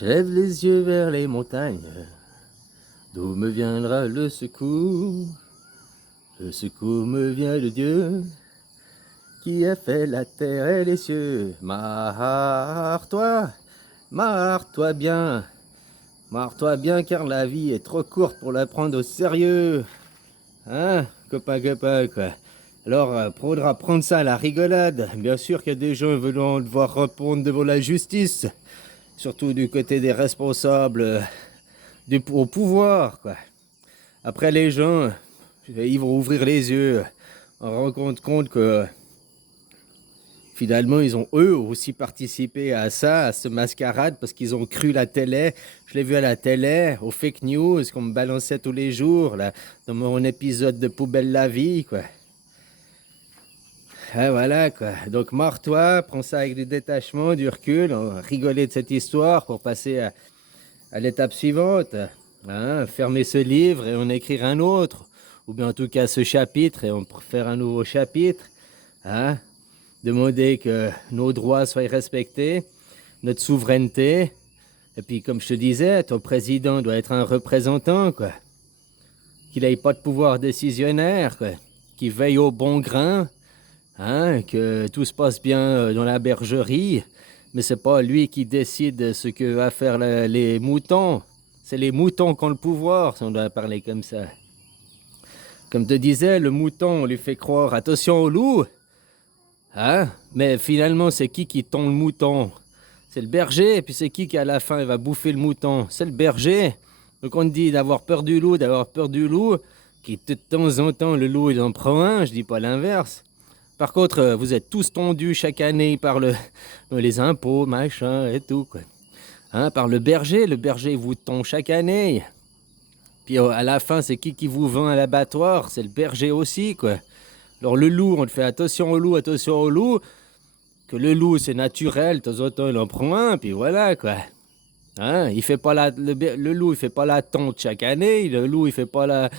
Je lève les yeux vers les montagnes, d'où me viendra le secours. Le secours me vient de Dieu, qui a fait la terre et les cieux. Marre-toi, marre-toi bien, car la vie est trop courte pour la prendre au sérieux. Hein, copain, quoi. Alors, faudra prendre ça à la rigolade. Bien sûr qu'il y a des gens voulant devoir répondre devant la justice, surtout du côté des responsables au pouvoir, quoi. Après, les gens, ils vont ouvrir les yeux, en rendant compte que finalement, ils ont eux aussi participé à ça, à ce mascarade, parce qu'ils ont cru la télé. Je l'ai vu à la télé, aux fake news qu'on me balançait tous les jours, là, dans mon épisode de Poubelle la vie, quoi. Ah, voilà, quoi. Donc, marre-toi, prends ça avec du détachement, du recul, on va rigoler de cette histoire pour passer à l'étape suivante. Hein, fermer ce livre et en écrire un autre. Ou bien en tout cas ce chapitre et on faire un nouveau chapitre. Hein, demander que nos droits soient respectés, notre souveraineté. Et puis comme je te disais, ton président doit être un représentant, quoi. Qu'il n'ait pas de pouvoir décisionnaire, quoi. Qu'il veille au bon grain. Hein, que tout se passe bien dans la bergerie. Mais c'est pas lui qui décide ce que va faire les moutons. C'est les moutons qui ont le pouvoir, si on doit parler comme ça. Comme te disais, le mouton, on lui fait croire attention au loup. Hein? Mais finalement, c'est qui tond le mouton? C'est le berger, et puis c'est qui à la fin va bouffer le mouton? C'est le berger. Donc on te dit d'avoir peur du loup, qui de temps en temps, le loup, il en prend un, je dis pas l'inverse. Par contre, vous êtes tous tondus chaque année par les impôts, machin et tout, quoi. Hein, par le berger vous tond chaque année. Puis à la fin, c'est qui vous vend à l'abattoir? C'est le berger aussi, quoi. Alors le loup, on te fait attention au loup, que le loup c'est naturel, de temps en temps il en prend un, puis voilà, quoi. Hein, il fait pas le loup, il fait pas la tonte chaque année, le loup il fait pas la...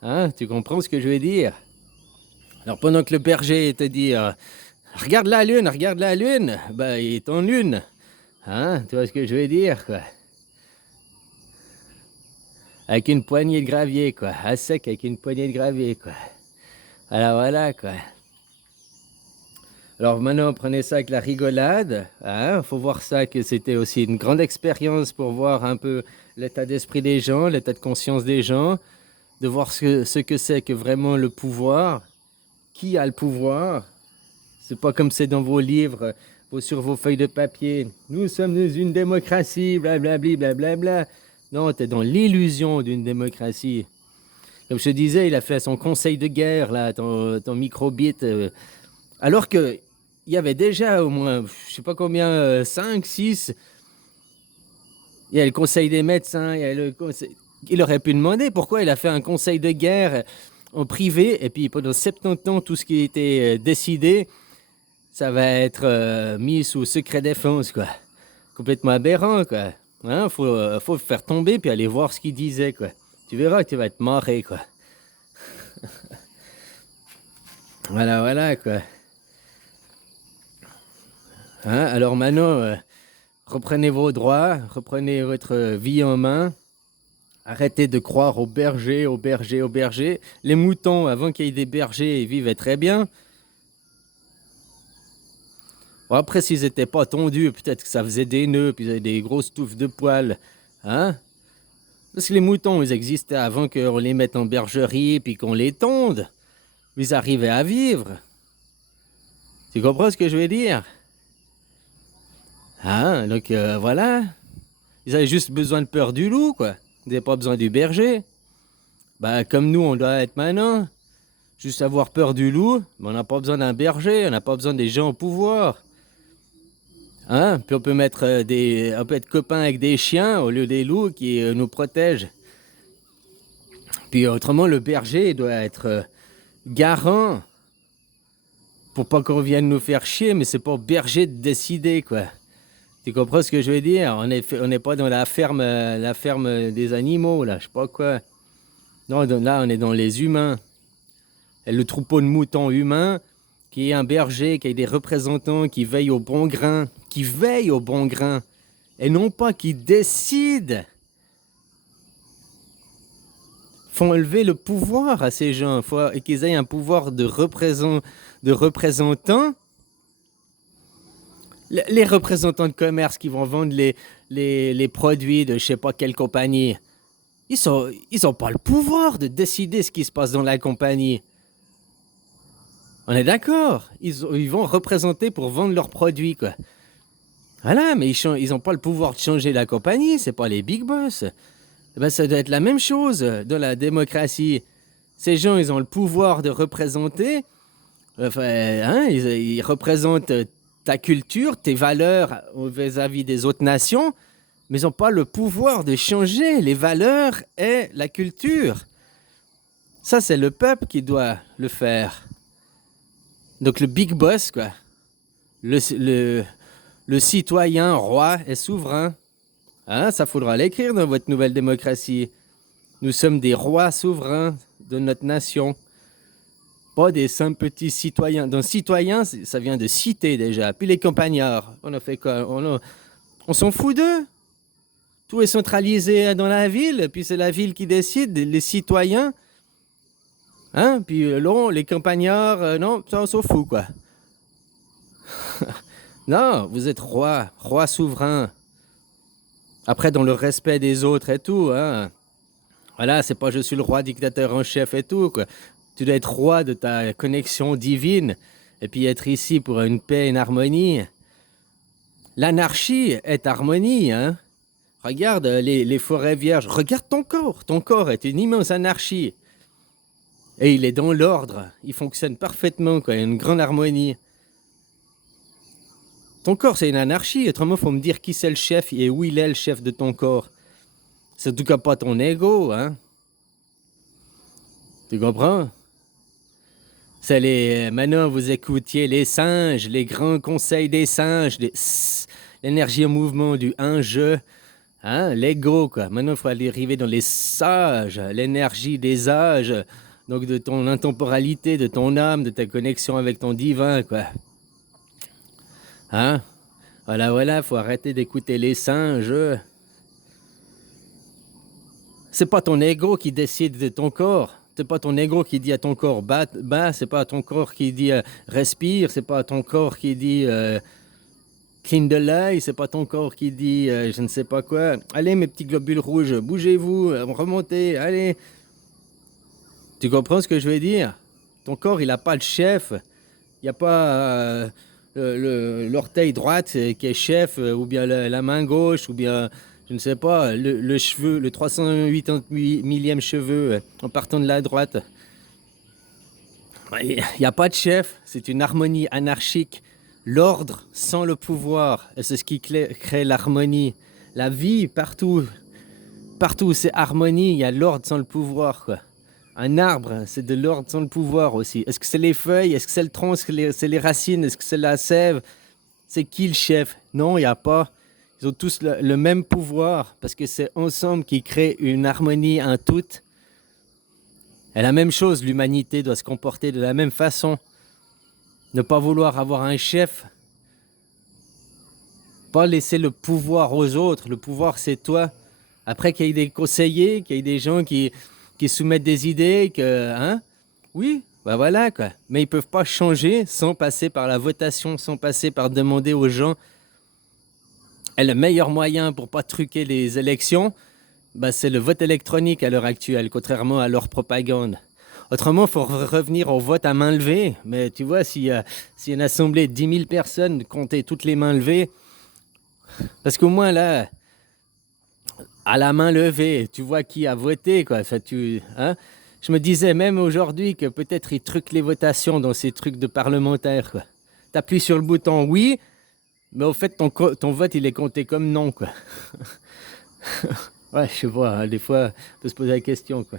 Hein, tu comprends ce que je veux dire? Alors pendant que le berger te dit regarde la lune, ben il est en lune. Hein, tu vois ce que je veux dire, quoi. Avec une poignée de gravier, quoi. À sec avec une poignée de gravier, quoi. Voilà, quoi. Alors maintenant, prenez ça avec la rigolade. Hein, faut voir ça que c'était aussi une grande expérience pour voir un peu l'état d'esprit des gens, l'état de conscience des gens, de voir ce que c'est que vraiment le pouvoir. Qui a le pouvoir? C'est pas comme c'est dans vos livres, sur vos feuilles de papier. Nous sommes dans une démocratie, blablabli, blablabla. Non, t'es dans l'illusion d'une démocratie. Comme je te disais, il a fait son conseil de guerre, là, ton microbit. Alors que il y avait déjà au moins, je sais pas combien, 5, 6. Il y a le conseil des médecins, il y a le conseil... Il aurait pu demander pourquoi il a fait un conseil de guerre en privé, et puis pendant 70 ans, tout ce qui était décidé, ça va être mis sous secret défense, quoi. Complètement aberrant, quoi. Hein, faut le faire tomber puis aller voir ce qu'il disait, quoi. Tu verras que tu vas être marré, quoi. Voilà, quoi. Hein, alors maintenant, reprenez vos droits, reprenez votre vie en main. Arrêtez de croire aux bergers. Les moutons, avant qu'il y ait des bergers, ils vivaient très bien. Bon, après, s'ils n'étaient pas tondus, peut-être que ça faisait des nœuds, puis ils avaient des grosses touffes de poils. Hein? Parce que les moutons, ils existaient avant qu'on les mette en bergerie, puis qu'on les tonde. Ils arrivaient à vivre. Tu comprends ce que je veux dire? Hein? Donc voilà. Ils avaient juste besoin de peur du loup, quoi. Ils n'avaient pas besoin du berger. Bah, comme nous, on doit être maintenant. Juste avoir peur du loup, mais on n'a pas besoin d'un berger, on n'a pas besoin des gens au pouvoir. Hein? Puis on peut on peut être copains avec des chiens au lieu des loups qui nous protègent. Puis autrement, le berger doit être garant pour pas qu'on vienne nous faire chier, mais c'est pas au berger de décider, quoi. Tu comprends ce que je veux dire? On n'est pas dans la ferme des animaux, là, je sais pas quoi. Non, là, on est dans les humains. Et le troupeau de moutons humains, qui est un berger, qui a des représentants qui veillent au bon grain, et non pas qui décident, font enlever le pouvoir à ces gens. Il faut qu'ils aient un pouvoir de représentants. Les représentants de commerce qui vont vendre les produits de je sais pas quelle compagnie, ils ont pas le pouvoir de décider ce qui se passe dans la compagnie. On est d'accord. Ils vont représenter pour vendre leurs produits, quoi. Voilà, mais ils n'ont pas le pouvoir de changer la compagnie, c'est pas les big boss. Eh ben, ça doit être la même chose dans la démocratie. Ces gens, ils ont le pouvoir de représenter, enfin, hein, ils représentent ta culture, tes valeurs vis-à-vis des autres nations, mais ils n'ont pas le pouvoir de changer les valeurs et la culture. Ça, c'est le peuple qui doit le faire. Donc le big boss, quoi. Le citoyen roi est souverain. Hein, ça faudra l'écrire dans votre nouvelle démocratie. Nous sommes des rois souverains de notre nation. Pas des simples petits citoyens. Donc citoyen, ça vient de cité déjà. Puis les campagnards, on a fait quoi? On s'en fout d'eux. Tout est centralisé dans la ville, puis c'est la ville qui décide, les citoyens. Hein? Puis non, les campagnards, non, ça on s'en fout, quoi. Non, vous êtes roi souverain. Après, dans le respect des autres et tout, hein. Voilà, c'est pas je suis le roi dictateur en chef et tout, quoi. Tu dois être roi de ta connexion divine et puis être ici pour une paix, une harmonie. L'anarchie est harmonie, hein. Regarde les forêts vierges, regarde ton corps. Ton corps est une immense anarchie. Et il est dans l'ordre, il fonctionne parfaitement, quoi. Il y a une grande harmonie. Ton corps, c'est une anarchie. Autrement, il faut me dire qui c'est le chef et où il est le chef de ton corps. C'est en tout cas pas ton ego, hein. Tu comprends? Maintenant, vous écoutiez les singes, les grands conseils des singes, l'énergie en mouvement du un-je, hein, l'ego, quoi. Maintenant, il faut aller arriver dans les sages, l'énergie des âges, donc de ton intemporalité, de ton âme, de ta connexion avec ton divin, quoi. Hein? Voilà, faut arrêter d'écouter les singes. C'est pas ton ego qui décide de ton corps. C'est pas ton ego qui dit à ton corps bat, c'est pas ton corps qui dit respire, c'est pas ton corps qui dit cligne de l'œil, c'est pas ton corps qui dit je ne sais pas quoi. Allez mes petits globules rouges, bougez-vous, remontez, allez. Tu comprends ce que je veux dire? Ton corps, il n'a pas le chef. Il n'y a pas l'orteil droite qui est chef, ou bien la main gauche, ou bien, je ne sais pas, le cheveu, le 380 millième cheveu en partant de la droite. Il n'y a pas de chef, c'est une harmonie anarchique. L'ordre sans le pouvoir, et c'est ce qui crée l'harmonie. La vie, partout où c'est harmonie, il y a l'ordre sans le pouvoir, quoi. Un arbre, c'est de l'ordre sans le pouvoir aussi. Est-ce que c'est les feuilles? Est-ce que c'est le tronc? Est-ce que c'est les racines? Est-ce que c'est la sève? C'est qui le chef? Non, il n'y a pas. Ils ont tous le même pouvoir parce que c'est ensemble qui crée une harmonie, un tout. Et la même chose, l'humanité doit se comporter de la même façon. Ne pas vouloir avoir un chef. Pas laisser le pouvoir aux autres. Le pouvoir, c'est toi. Après qu'il y ait des conseillers, qu'il y ait des gens qui soumettent des idées, hein? Oui, ben voilà, quoi. Mais ils peuvent pas changer sans passer par la votation, sans passer par demander aux gens. Et le meilleur moyen pour pas truquer les élections, c'est le vote électronique à l'heure actuelle, contrairement à leur propagande. Autrement, il faut revenir au vote à main levée. Mais tu vois, si une assemblée de 10 000 personnes comptait toutes les mains levées, parce qu'au moins là, à la main levée, tu vois qui a voté, quoi. Enfin, hein? Je me disais même aujourd'hui que peut-être ils truquent les votations dans ces trucs de parlementaires, quoi. T'appuies sur le bouton oui, mais au fait, ton vote, il est compté comme non, quoi. Ouais, je vois, hein, des fois, on peut se poser la question, quoi.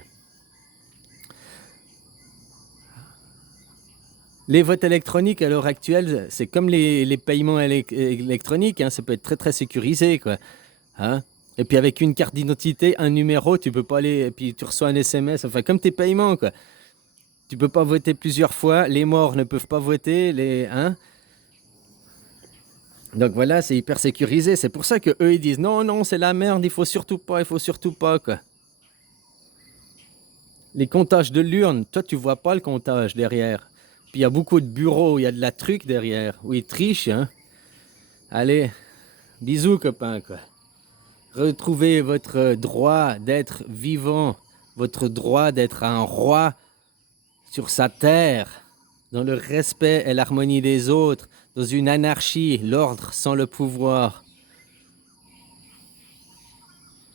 Les votes électroniques, à l'heure actuelle, c'est comme les paiements électroniques, hein, ça peut être très, très sécurisé, quoi. Hein? Et puis avec une carte d'identité, un numéro, tu peux pas aller, et puis tu reçois un SMS, enfin comme tes paiements, quoi. Tu peux pas voter plusieurs fois, les morts ne peuvent pas voter, hein? Donc voilà, c'est hyper sécurisé. C'est pour ça que eux ils disent non, non, c'est la merde, il faut surtout pas, quoi. Les comptages de l'urne, toi tu vois pas le comptage derrière. Puis il y a beaucoup de bureaux, il y a de la truc derrière, où ils trichent, hein. Allez, bisous copains, quoi. Retrouvez votre droit d'être vivant, votre droit d'être un roi sur sa terre, dans le respect et l'harmonie des autres, dans une anarchie, l'ordre sans le pouvoir.